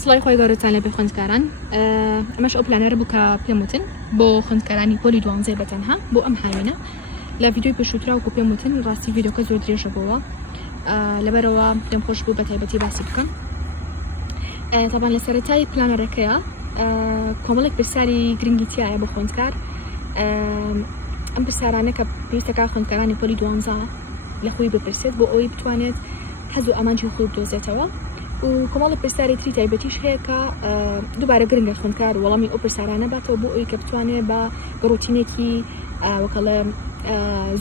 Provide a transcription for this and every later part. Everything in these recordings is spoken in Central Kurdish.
سڵای خۆی گەورەتان لەبێ خوێندکاران ئەمەش ئەو پلانەرە بوو کە پێم وتن بۆ خوێندکارانی پۆلی 12 بەتەنها بۆ ئەم هاوینە لە ڤیدیۆی پێشووترا وەکو پێم وتن ڕاستی ڤیدیۆکە زۆر درێژە بووە لەبەرەوە پێم خۆش بوو بە تایبەتی باسی بکەم طبعا لە سەرەتای پلانەرەکەیە کۆمەڵێک پرسیاری گرنگی تایە بۆ خوێندکار ئەم پرسیارانە کە پێویستەکە خوێندکارانی پۆلی 12 لە خۆی بپرسێت بۆ ئەوەی بتوانێت حەزو ئامانجی خۆی بدۆزێتەوە و کۆمەڵی پرسیاری تری تایبەتیش هەیە کە دووبارە گرنگە خوێندکار وەڵامی ئەو پرسیارانە باتەوە بۆ ئەوەی کە بتوانێت بە ڕوتینێکی وەکەڵێ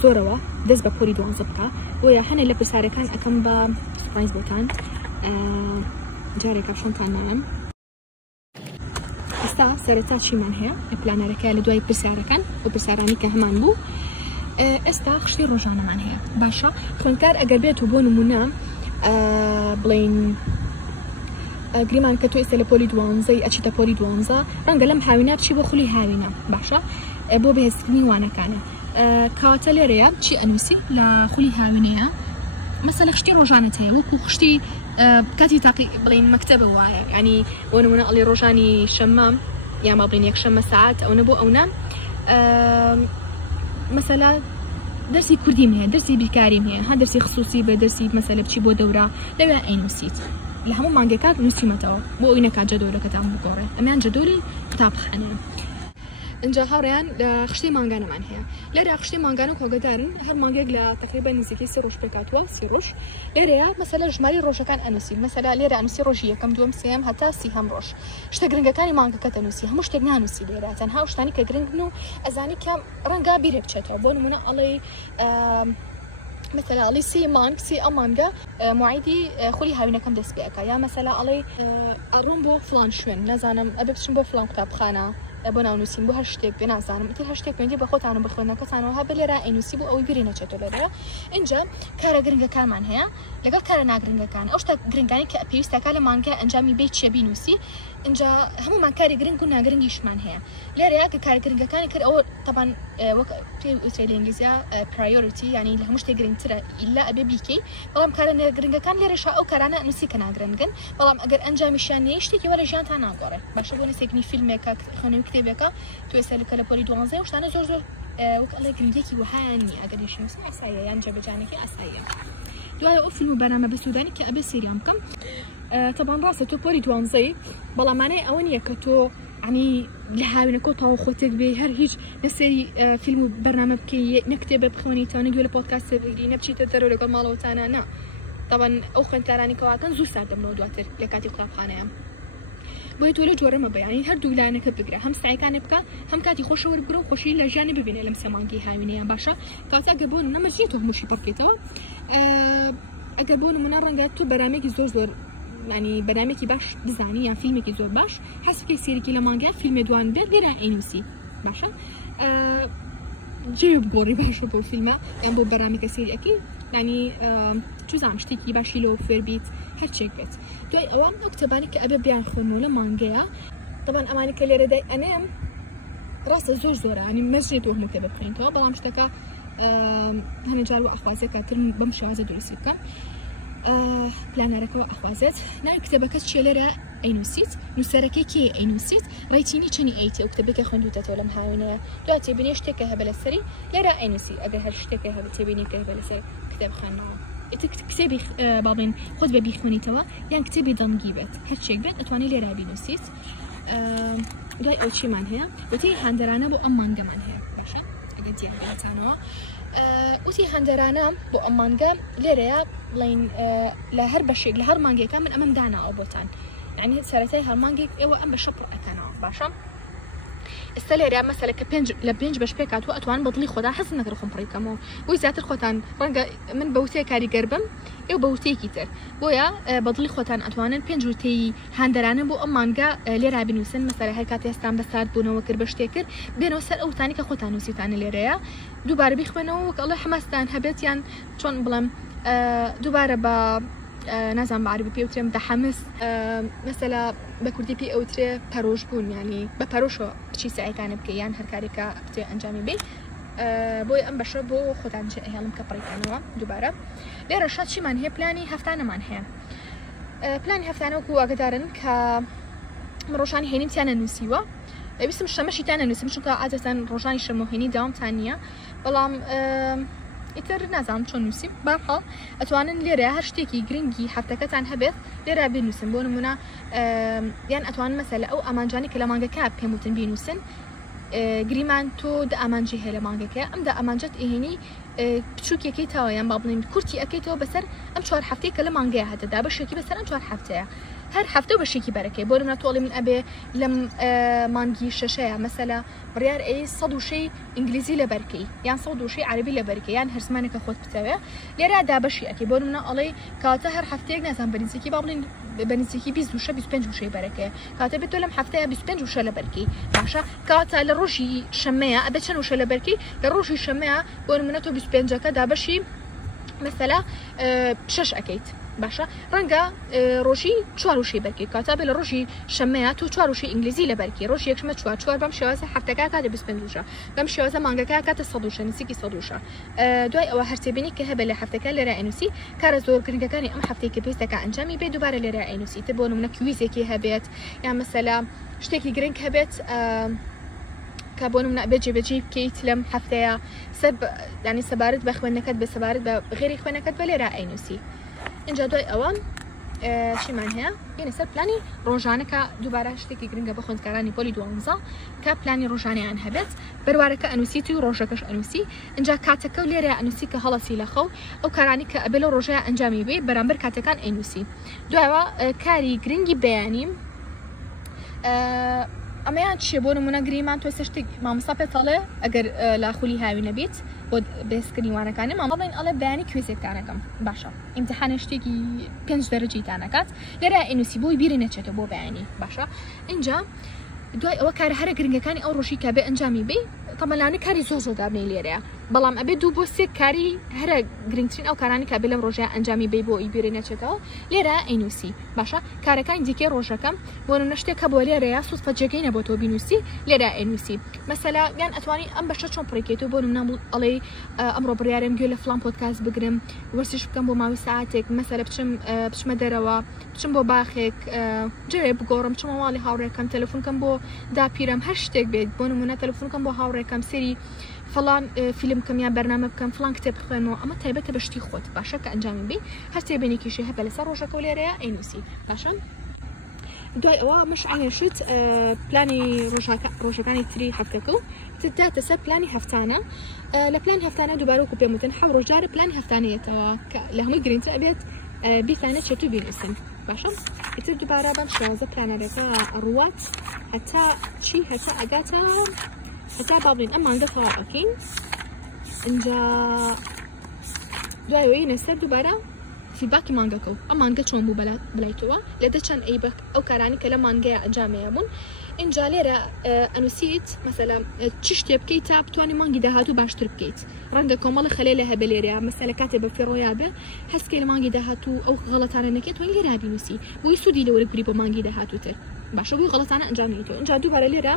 زۆرەوە دەست بە پۆلی 12 بکە بۆیە هەنێک لە پرسیارەکان ئەەکەم بە سوپایز بۆتان جارێکە شۆنتان ناڵم ئێستا سەرەتا چیمان هەیە لە پلانەرەکە لە دوای پرسیارەکان و پرسیارانی کە هەمان بوو ئێستا خشتی ڕۆژانەمان هەیە باشە خوێندکار ئەگەر بێت و بۆ نمونە بڵین گریمان کە تۆ ئێستا لە پۆلی 12 ئەچیتە پۆلی 12 ڕەنگە لەم هاوینە بچی بۆ خولی هاوینە باشە بۆ بەهێزکردنی وانەکانە کەواتە لێرەیە چی ئەنووسی لە خولی هاوینەیە مەسەلە خشتی ڕۆژانت هەیە وەکو خشتی کاتی تاقی بڵین مەکتەبە وایە ینی بۆ نمونە ئەڵێ ڕۆژانی شەممە یاما بڵین یەکشەممە سەعات ئەوە بۆ ئەوە مەسەلا دەرسی کوردیم هەیە دەرسی بیرکاریم هەیە ها دەرسی خصوصی بە دەرسی مەسەلە بچی بۆ دەورە لەوێ ئەینووسیت لە هەموو مانگێکات نووسیمەتەوە بۆ ئەوی نەکات جەدۆلەکەتان بگۆڕێت ئەمیان جەدۆلی قوتابخانەیە اینجا هاوڕێیان لە خشتی مانگانەمان هەیە لێرە خشتی مانگانە کۆگەدارن هەر مانگێک لە تقریبا نزیکی 3 ڕۆژ پێکاتوە 30 ڕۆژ لێرەیە مەسەلە ژماری ڕۆژەکان ئەنووسی مەسەلا لێرە ئەنووسی ڕۆژی یەکەم دووەم سێم هەتا 30 ڕۆژ شتە گرنگەکانی مانگەکەت ئەنووسی هەموو شتێک نانووسی لێرە تەنها شتانی کە گرنگن و ئەزانی کە ڕەنگە بیرێ بچێتەوە بۆ نمونە ئەڵێ مثلا علي سي مانگ سي امانجا معيدي خولي هاوينكم دەست پێ ئەکا یا مثلا علي ئەڕۆم بۆ فلان شوێن نازانم ئەبێ بچم بۆ فلان قوتابخانە بۆ ناونووسین بۆ هەر شتێک بێ نازانم ئیتر هەر شتێک پێویستی بە خۆتانە بخوێنەوەکەتانەوە هەبە لێرە ئەینووسی بۆ ئەوەی بیرێ نەچێتۆ لێرە اینجا کارە گرنگەکانمان هەیە لەگەڵ کارە ناگرنگەکان ئەو شتە گرنگانی کە پێویستەکە لە مانگە ئەنجامی بێت چیە بینووسی اینجا هەمومان کاری گرنگ و ناگرنگیشمان هەیە لێرەیە کە کار گرنگەکانی کرد ئەوە طبعا وەک وترێ لە ئینگلیزیە پرایۆریتی ینی لە هەموو شتێک گرنگترە ئیلا ئەبێ بیکەی بەڵام کارە ناگرنگەکان لێرەشە ئەو کارانە نووسی کە ناگرنگن بەڵام ئەگەر ئەنجامیشیان نیە شتێکی وەرە ژیانتان ناگۆڕێت باشە بۆ نسێکنی فیلمێکە خوێندنەوەی کتێبێکە تو ئێستا لە پۆلی 12 شتانە زۆر وەک ئەڵێ گرنگێکی وهانی ئەگەریشی نووسم ئاساییە یان جێبەجانێکی ئاساییە دوایە ئەو فیلم و بەرنامە بە سوودانی کە ئەبێ سێریان بکەم طبعا ڕاستە تۆ پۆلی 12 بەڵامانەیە ئەوە نییە کە تۆ عنی لە هاوینەکە تاوە خۆتێک بێ هەر هیچ نەسەری فیلم و بەرنامە بکەی نەکتێبە بخوێنیتەوە گوێ لە پۆدکاست بگیری نەبچیتە دەرەوە لەگەڵ ماڵەوەتانە نا طبعا ئەو خوێندکارانی کەواکەن زوو سارد دەبنەوە دواتر لە کاتی قوتابخانەیە بۆیە تۆ لە جۆرەمە بەیانی هەردوو لایەنەکە بگرە هەم سعیەکانێ بکە هەم کاتی خۆشەوە وەربگرە و خۆشی لە ژیانێ ببینێ لەم سێ مانگی هاوینەیە باشە کاتە ئەگەر بۆ نەمەجێ تۆ هەمووشی پڕکەیتەوە ئەگەر بۆ نمونە ڕەنگە تۆ بەرامێکی زۆر ینی بەرامێکی باش بزانی یان فیلمێکی زۆر باش حەز بکەی سێرێکی لە مانگە فیلمێ دوان بێت لێرە ئەینووسی باشە جێ بگۆڕی باشە بۆ فیلمە یان بۆ بەرامێکە سێریەکەی ینی چوزانم شتێکی باشی لەوە فێربیت هەرچێک بێت دوای ئەوە ئەو کتێبانی کە ئەبێ بیان خوێنەوە لە مانگەیە طبعا ئەمانی کە لێرە دای ئەنێم ڕاستە زۆرە ینی مەزنێت وە هەموو کتێبە بخوێنیتەوە بەڵام شتەکە هەنێ جار و ئەخوازێکاتر بەم شێوازە دروستی بکەم پلانەرەکەەوە ئەخوازێت ناوی کتێبەکەت چێ لێرە ئەینووسیت نووسەرەکەی کێ ئەینووسیت ڕێتینی چنی ئەیتی ئەو کتێبێکە خوێندوتەوە لەم هاوینەیە دوای تێبینێ شتێکە هەبە لەسەری لێرە ئەینووسی ئەگەر هەر شتێکە هەبێت تێبینی کە هەبە لەسەر کتێبخانەوە کتێبی باڵێن خۆت بە بیخوێنیتەوە یان کتێبی دەنگی بێت هەرچێک بێت ئەتوانی لێرە بینووسیت دوای ئەو چیمان هەیە وتی هاندەرانە بۆ ئەم مانگەمان هەیە باشە ئەگەر دیارێتانەوە وتی هەندەرانە بۆ ئەم مانگە لێرەیە بڵین لە هەر بەشێک لە هەر مانگێکە من ئەمەم داناوە بۆتان یعنی سەرەتای هەر مانگێک ئێوە ئەم بەشە پڕەکەنەوە باشە ئێستا لێرە مەسەلە کە لە 5 بەش پێکاتوە ئەتوان بەدڵی خۆدا حەز نەکرد خۆم پڕیکەمەوە بۆی زیاتر خۆتان ڕەنگە من بە وتەیە کاریگەر بم ئێو بە وتەیەکی تر بۆیە بەدڵی خۆتان ئەتوانن 5 وتەی هاندەرانە بۆ ئەم مانگە لێرە بنووسن مەسەلە هەر کات ئێستان بە سارد بوونەوە کرد بە شتێک کرد بێنەوە سەر ئەو وتانی کە خۆتان نووسیتانە لێرەیە دووبارە بیخوێنەوە وەک ئەڵێ حماستان هەبێت یان چۆن بڵێم دووبارە بە نازان بە عەربی پێوترێم دەحەمس مەسەلا بە کوردی پێ ئەوترێ پەرۆژ بوون ینی بە پەرۆشەوە بچی سعیەکانە بکەی یان هەر کارێکە بتوێ ئەنجامی بێ بۆی ئەم بەشە بۆ خۆتان هێڵم کە پڕیکانەوە دووبارە لێرە شات چیمان هەیە پلانی هەفتانەمان هەیە پلانی هەفتانە وەکو ئاگدارن کە ڕۆژانی هێنیمتیانە نووسیوە ویستم شەمەشیتانە نووسم چونکە عادەتەن ڕۆژانی شەمەهێنی داوامتان نییە بەڵام ئیتر نازانم چۆن نووسیم بەڵام ئەتوانن لێرە هەر شتێکی گرنگی هەفتەکەتان هەبێت لێرە بنووسن بۆ نمونە یان ئەتوانن مەسەلە ئەو ئامانجانی کە لە مانگەکە پێم وتن بینووسن گریمان تۆ دە ئامانجی هەیە لە مانگەکە ئەمدا ئامانجەت ئێهێنی بچووکێکی تاوە یان با بڵین کورتی ئەەکەیتەوە بەسەر ئەم 4 هەفتەیە کە لە مانگەیە هەتەدا بەشێکی بەسەر ئەم 4 هەفتەیە هەر هەفتە بەشێکی بەرەکەی بۆ نمونە تۆڵی من ئەبێ لەم مانگی شەشەیە مەسەلە بڕیار ئەی 100 ئینگلیزی لە بەرکەی یان 100 عەربی لە بەرکەی یان هەر زمانێکە خۆت بتەوێ لێرە دابەشی ئەکەی بۆ نمونە ئەڵێ کاتە هەر هەفتەیەک نازان بەنزیکی با بڵین بەنزیکی 25 وشەی بەرەکەی کاتە بێت تۆ لەم هەفتەیە 25 وشە لە بەرکەی باشە کاتە لە ڕۆژی شەمەیە ئەبێت چەند وشە لە بەرکەی لە ڕۆژی شەمەیە بۆ نمونە تۆ 25ەکە دابەشی مەسەلە 6 ئەکەیت باشە ڕەنگە ڕۆژی 4 وشەی بەرکەی کاتە بێت لە ڕۆژی شەمەیە تو 4 وشەی ئینگلیزی لە بەرکەی ڕۆژ یەکشەمە 4 بەم شێوازە هەفتەکە کاتە 25 وشە بەم شێوازە مانگەکە کاتە 100 وشە نزیکی 100 وشە دوای ئەوە هەرسێبینی کە هەبێت لە هەفتەکە لێرە ئەنووسی کارە زۆر گرنگەکانی ئەم هەفتەیە کە پێویستەکە ئەنجامی بێت دووبارە لێرە ئەنووسی تر بۆ نمونە کویزێکی هەبێت یان مەسەلە شتێکی گرنگ هەبێت کە بۆ نمونە ئەبێت جێبەجێ بکەیت لەم هەفتەیە ینی سەبارەت بە خوێندنەکەت بە سەبارەت بە غێری خوێندنەکەت بە لێرە ئەنووسی اینجا دوای ئەوە چیمان هەیە یعنی سەر پلانی ڕۆژانەکە دووبارە شتێکی گرنگە بە خوێندکارانی پۆلی 12 کە پلانی ڕۆژانیان هەبێت بەروارەکە ئەنووسی توی ڕۆژەکەش ئەنووسی اینجا کاتەکە و لێرە ئەنووسی کە هەڵەسی لەخەو ئەو کارانی کە ئەبێ لە ڕۆژەیە ئەنجامی بێ بەرامبەر کاتەکان ئەنووسی دوایەوە کاری گرنگی بەیانیم ئەمەیان چیە بۆ نمونە گریمان تۆ شتێک مامۆستا پێتەڵێ ئەگەر لە خولی هاوی نەبێت بۆ بێسکردیوانەکانی مامەڵێن ئەڵێ بەیانی کوێزێکتانەکەم باشە ئیمتحانە شتێکی 5 دەرەجەیتانەکات لێرە ئەنووسی بۆی بیری نەچێتە بۆ بەیانی باشە اینجا دوای ئەوە کار هەرە گرنگەکانی ئەو ڕۆژی کە بێ ئەنجامی بێ تەمەلانە کاری زۆر دابنێ لێرەیە بەڵام ئەبێ 2 بۆ 3 کاری هەرە گرنگترین ئەو کارانی کە بێ لەم ڕۆژەیە ئەنجامی بێ بۆ ئیبیری نەچێتەوە لێرە ئەینووسی باشە کارەکانی دیکەی ڕۆژەکەم بۆ نمونە شتێک بۆ لێرەیە سوودفە جێگەینە بۆ تۆ بینووسی لێرە ئەینووسی مەسەلا یان ئەتوانی ئەم بەشە چۆن پڕێکێتەوە بۆ نمونە ئەڵێ ئەمڕۆ بڕیارم گوێ لە فلان پۆدکاست بگرم وەرزش بکەم بۆ ماوەی ساعاتێک مەسەلە بچمە دەرەوە بچم بۆ باخێک جێ بگۆڕم چمە ماڵی هاوڕێکەکەم تەلەفۆنکەم بۆ داپیرم هەر شتێک بێت بۆ نمونە تەلەفۆنکەم بۆ هاوڕێکەکەم سەری فلان فیلم کەم یا بەرنامە بکەم فلان کتێب بخوێنەوە ئەمە تایبەتە بە شتی خۆت باشە کە ئەنجامی بێ هەستێبێنێکیشی هەبە لەسەر ڕۆژەکە و لێرەیە ئەینووسی باشە دوای ئەوە مش ئاێشت پلانی ڕۆژەکانی تری هەفتەکە و داتە سەر پلانی هەفتانە لە پلان هەفتانە دووبارە وەکو پێم وتن 7 ڕۆژارە پلانی هەفتانەیەتەوە کە لە هەمووی گرنگتر ئەبێت بیتانە چێت و بینووسن باشە ئیتر دووبارە بەم شێوازە پلانەرەکە ڕوات هەتا چی هەتا ئەگاتە هەتا باڵین ئەم مانگە تەواو ئەکەین اینجا دوایەوەی نەسەر دووبارە فیدباکی مانگەکە و ئەم مانگە چۆن بوو بلایتەوە لە دەچەند ئەیبک ئەو کارانی کە لە مانگەیە ئەنجامیە بوون اینجا لێرە ئەنووسیت مەسەلا چی شتێ بکەیت تا بتوانانی مانگی داهاتوو باشتر بکەیت ڕەنگە کۆمەڵە خەلێلە هەبە لێرەیە مەسەلە کاتێ بە فێڕۆیا بێ هەستکەی لە مانگی داهاتوو ئەو غەڵەتانە نەکەیت وەنگ لێرە بینووسی بۆی سوودی لە وەرگری بۆ مانگی داهاتووتر باشە بووی غەڵەتانە ئەنجامیێتەوە اینجا دووبارە لێرە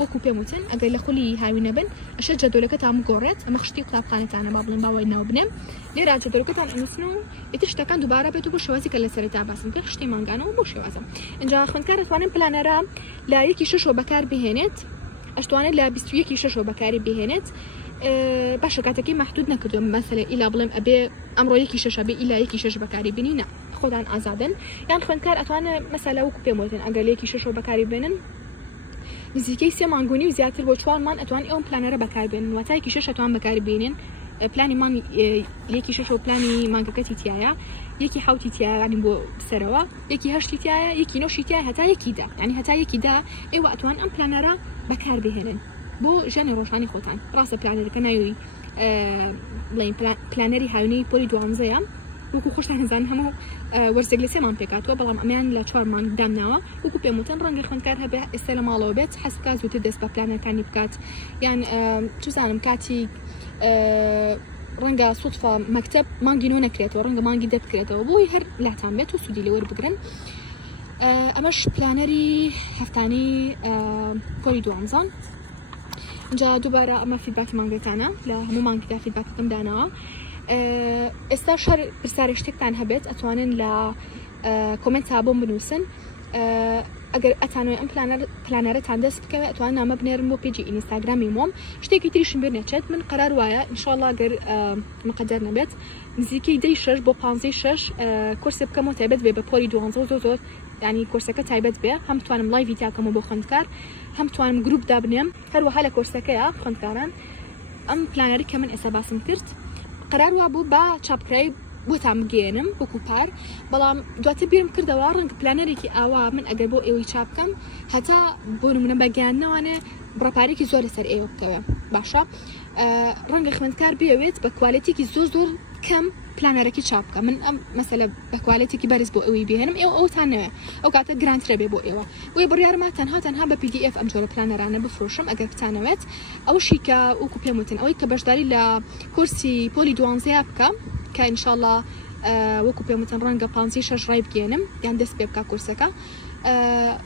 وەکو پێم وتن ئەگەر لە خولی هاوی نەبن ئەشە جەدۆلەکە تام گۆڕێت ئەمە خشتی قوتابخانەتانە با بڵێن باوای ناو بنێم لێرە جەدۆلەکەتان ئەنووسن و ئیتر شتەکان دووبارە بێت بۆ شێوازی کە لە سەرەتا باسم کرد خشتی مانگانەوە بۆ شێوازە اینجا خوێندکار دەتوانێت پلانەرە لە 1/6 بەکار بهێنێت ئەشتوانێت لە 21/6 بەکاری بهێنێت باشە کاتەکەی محدود نەکردوم مەسەلە ئیلا بڵێم ئەبێ ئەمڕۆ 1/6 بێ ئیلا 1/6 بەکاری بینی نە خۆتان ئازادن یان خوێندکار ئەتوانێت مەسەلە وەکو پێم وتن ئەگەر 1/6 بەکاری بێنن نزیکەی 3 مانگونی و زیاتر بۆ 4 مان ئەتوان ئەوم پلانەرە بەکاربێنن واتای 1/6 ئەتوان بەکاری بێنن پلانی مان 1/6 و پلانی مانگەکەتی تایە 1/7 تایانی بۆ سەرەوە 1/8 تایە 1/9 تایە هەتا 1/10 ینی هەتا 1/10 ئێوە ئەتوان ئەم پلانەرە بەکار بهێنن بۆ ژیانی ڕۆژانی خۆتان ڕاستە پلانەرەکە ناوی بڵین پلانەری هاوینەی پۆلی 12 وەکو خۆشتان هەزان هەموو وەرزێک لە 3 مان پێکاتوە بەڵام ئەمیان لە 4 مان دامناوە وەکو پێم وتن ڕەنگە خوێندکار هەبێ ئێستا لە ماڵەوە بێت حەز بکات زووتر دەست بە پلانەکانی بکات یان چزانم کاتی ڕەنگە سوودفە مەکتەب مانگی نۆ نەکرێتەوە ڕەنگە مانگی دەبکرێتەوە بۆی هەر لاتان بێت و سوودی لەوەر بگرن ئەمەش پلانەری هەفتانەی پۆلی 12 اینجا دووبارە ئەمە فیدباکی مانگەکانە لە هەموو مانگیدا فیدباکەکەم داناوە ئێستا شەر پرسیارێک شتێکتان هەبێت ئەتوانن لە کۆمنت بۆم بنووسن ئەگەر ئەتانەوەی ئەم پلانەرەتان دەست بکەوێت ئەتوان نامە بنێرن بۆ پیجی ئینستاگرامی مۆم شتێکی تریشم بێ نەچێت من قەرار وایە ئینشاءڵڵا ئەگەر مقەدەر نەبێت نزیکەی 6 بۆ 56 کورسێ بکەمەوە تایبەت بێ بە پۆلی 12 زۆر ینی کورسەکە تایبەت بێ هەم توانم لایڤی تاکەمەوە بۆ خوێندکار هەم توانم گروپ دابنێم هەروەها لە کورسەکەیە خوێندکاران ئەم پلانەری کە من ئێستا باسم کرد قەرار وا بوو بە چاپکرای بۆتان بگەێنم وەکو پار بەڵام دواتر بیرم کردەوە ڕەنگە پلانەرێکی ئاوا من ئەگەر بۆ ئێوەی چاپ بکەم هەتا بۆ نمونە بەگەیاندنەوانێ بڕەپارێکی زۆر لەسەر ئێوە بکەوێ باشە ڕەنگە خوێندکار بێوێت بە کوالێتێکی زۆر کەم پلانەرێکی چاپ بکە من ئەم مەسەلە بە کوالێتێکی بەرز بۆ ئەوەی بهێنم ئێوە ئەوتان نەوێ ئەو کاتە گرانترە بێ بۆ ئێوە وێ بڕیارمە تەنها بە PDF ئەم جۆرە پلانەرانە بفرۆشم ئەگەر بتانەوێت ئەوشی کە وەکو پێم وتن ئەوەی کە بەشداری لە کورسی پۆلی 12 بکە کە ئینشاءڵڵا وەکو پێم وتن ڕەنگە 56 ڕای بگێنم یان دەست پێ بکە کورسەکە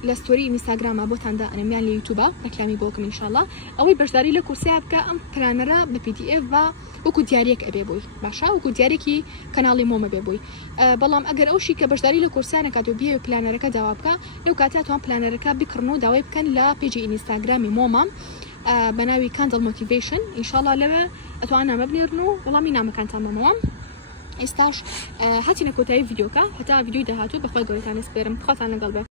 لە ستۆری ئینستاگرامە بۆتاندا ئەنەمیان لە یوتیوبە ڕەکلامی بۆکەم ئینشاءڵڵا ئەوەی بەشداری لە کورسەیە بکە ئەم پلانەرە بە PDF و وەکو دیارێک ئەبێ بووی باشە وەکو دیارێکی کەناڵی مۆمە بێ بووی بەڵام ئەگەر ئەوشی کە بەشداری لە کورسانە کات و بیێ و پلانەرەکە داوا بکە لەو کاتە توان پلانەرەکە بکڕن و داوای بکەن لە پیجی ئینستاگرامی مۆمە بە ناوی کاندل موتیڤیشن ئینشاءڵڵا لەوێ ئەتوان نامە بنێرن و وەڵامی نامەکانتان بمەوە ئێستاش هاتیینە کۆتایی ڤیدیۆکە هەتا ڤیدیۆی داهاتوو بەخوای گەورەتان سپێرم خۆتان لەگەڵ بێ